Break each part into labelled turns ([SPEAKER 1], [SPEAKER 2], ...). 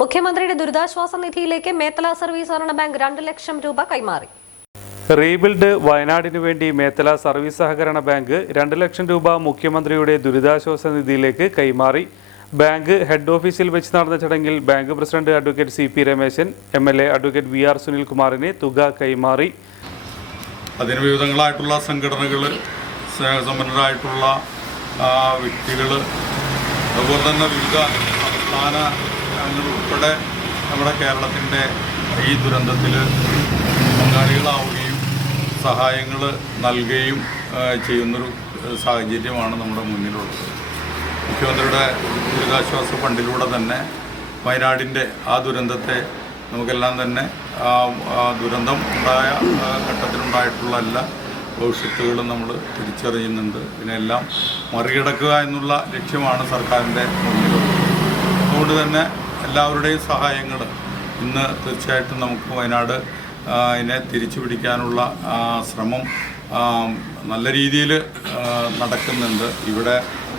[SPEAKER 1] മുഖ്യമന്ത്രിയുടെ ദുരിതാശ്വാസ നിധിയിലേക്ക് മേത്തല സർവീസ് സഹകരണ ബാങ്ക് രണ്ട് ലക്ഷം രൂപ കൈമാറി.
[SPEAKER 2] റീബിൽഡ് വയനാടിനു വേണ്ടി മേത്തല സർവീസ് സഹകരണ ബാങ്ക് രണ്ട് ലക്ഷം രൂപ മുഖ്യമന്ത്രിയുടെ ദുരിതാശ്വാസ നിധിയിലേക്ക് കൈമാറി. ബാങ്ക് ഹെഡ് ഓഫീസിൽ വെച്ച് നടന്ന ചടങ്ങിൽ bank president advocate C P Rameshan M L A advocate V R സുനിൽകുമാറിന് തുക കൈമാറി.
[SPEAKER 3] അതിന് വിവിധങ്ങളായിട്ടുള്ള സംഘടനകൾ സ്നേഹസമ്പന്നരായിട്ടുള്ള വ്യക്തികൾ അതുപോലെ തന്നെ വിവിധ സംസ്ഥാന ഉൾപ്പെടെ നമ്മുടെ കേരളത്തിന്റെ ഈ ദുരന്തത്തിൽ പങ്കാളികളാവുകയും സഹായങ്ങൾ നൽകുകയും ചെയ്യുന്നൊരു സാഹചര്യമാണ് നമ്മുടെ മുന്നിലുള്ളത്. മുഖ്യമന്ത്രിയുടെ ദുരിതാശ്വാസ ഫണ്ടിലൂടെ തന്നെ വയനാടിന്റെ ആ ദുരന്തത്തെ നമുക്കെല്ലാം തന്നെ ആ ദുരന്തം ഉണ്ടായ ഘട്ടത്തിലുണ്ടായിട്ടുള്ള എല്ലാ ഭവിഷ്യത്തുകളും നമ്മൾ തിരിച്ചറിയുന്നുണ്ട്. ഇതിനെല്ലാം മറികടക്കുക എന്നുള്ള ലക്ഷ്യമാണ് സർക്കാരിന്റെ മുന്നിലുള്ളത്. അതുകൊണ്ട് തന്നെ എല്ലാവരുടെയും സഹായങ്ങൾ ഇന്ന് തീർച്ചയായിട്ടും നമുക്ക് വയനാട് ഇതിനെ തിരിച്ചു പിടിക്കാനുള്ള ശ്രമം നല്ല രീതിയിൽ നടക്കുന്നുണ്ട്. ഇവിടെ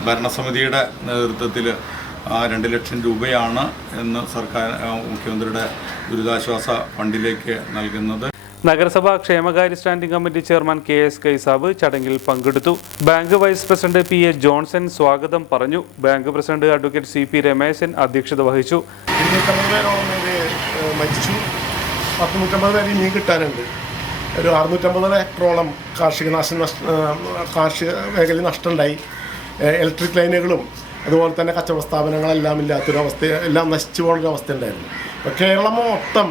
[SPEAKER 3] ഭരണസമിതിയുടെ നേതൃത്വത്തിൽ രണ്ട് ലക്ഷം രൂപയാണ് എന്ന് സർക്കാർ മുഖ്യമന്ത്രിയുടെ ദുരിതാശ്വാസ ഫണ്ടിലേക്ക് നൽകുന്നത്.
[SPEAKER 2] നഗരസഭാ ക്ഷേമകാര്യ standing committee chairman K S Kaisab ചടങ്ങിൽ പങ്കെടുത്തു. Bank vice president P A Johnson സ്വാഗതം പറഞ്ഞു. Bank president advocate C P Rameshan അധ്യക്ഷത വഹിച്ചു.
[SPEAKER 4] മരിച്ചു. പത്ത് പേര് ഇനിയും കിട്ടാനുണ്ട്. ഒരു അറുന്നൂറ്റമ്പത് ഏക്കറോളം കാർഷിക നാശം കാർഷിക മേഖലയിൽ നഷ്ടമുണ്ടായി. ഇലക്ട്രിക് ലൈനുകളും അതുപോലെ തന്നെ കച്ചവട സ്ഥാപനങ്ങളെല്ലാം ഇല്ലാത്തൊരവസ്ഥ എല്ലാം നശിച്ചു പോകുന്നൊരു അവസ്ഥ ഉണ്ടായിരുന്നു. അപ്പോൾ കേരളം മൊത്തം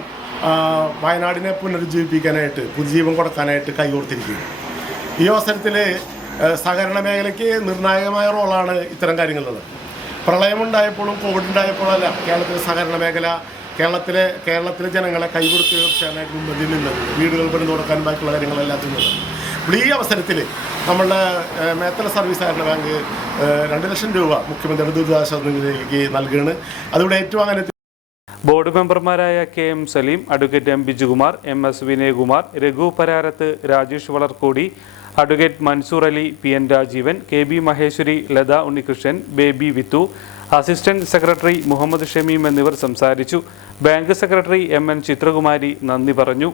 [SPEAKER 4] വയനാടിനെ പുനരുജ്ജീവിപ്പിക്കാനായിട്ട് പുതുജീവൻ കൊടുക്കാനായിട്ട് കൈകോർത്തിരിക്കുന്നു ഈ അവസരത്തിൽ സഹകരണ മേഖലയ്ക്ക് നിർണായകമായ റോളാണ് ഇത്തരം കാര്യങ്ങളുള്ളത്. പ്രളയമുണ്ടായപ്പോഴും കോവിഡ് ഉണ്ടായപ്പോഴല്ല കേരളത്തിലെ സഹകരണ മേഖല കേരളത്തിലെ കേരളത്തിലെ ജനങ്ങളെ കൈകൊടുത്ത് തീർച്ചയായിട്ടും മുൻപന്തിയിൽ നിന്നത് വീടുകൾ പണി തുടക്കാൻ ബാക്കിയുള്ള കാര്യങ്ങളെല്ലാം ചെയ്യുന്നത്. അപ്പോൾ ഈ അവസരത്തിൽ നമ്മളുടെ മേത്തല സർവീസ് സഹകരണ ബാങ്ക് രണ്ട് ലക്ഷം രൂപ മുഖ്യമന്ത്രിയുടെ ദുരിതാശ്വാസ നിധിയിലേക്ക് നൽകുകയാണ്. അതിവിടെ ഏറ്റുവാങ്ങാൻ
[SPEAKER 2] ബോർഡ് മെമ്പർമാരായ K M Saleem advocate M Bijukumar M S Vinayakumar Raghu Pararath Rajesh Valarkodi advocate Mansoor Ali P N Rajeevan K B Maheshwari Latha Unnikrishnan Baby Vithu assistant secretary Muhammad Shameem എന്നിവർ സംസാരിച്ചു. Bank secretary M N Chithrakumari നന്ദി പറഞ്ഞു.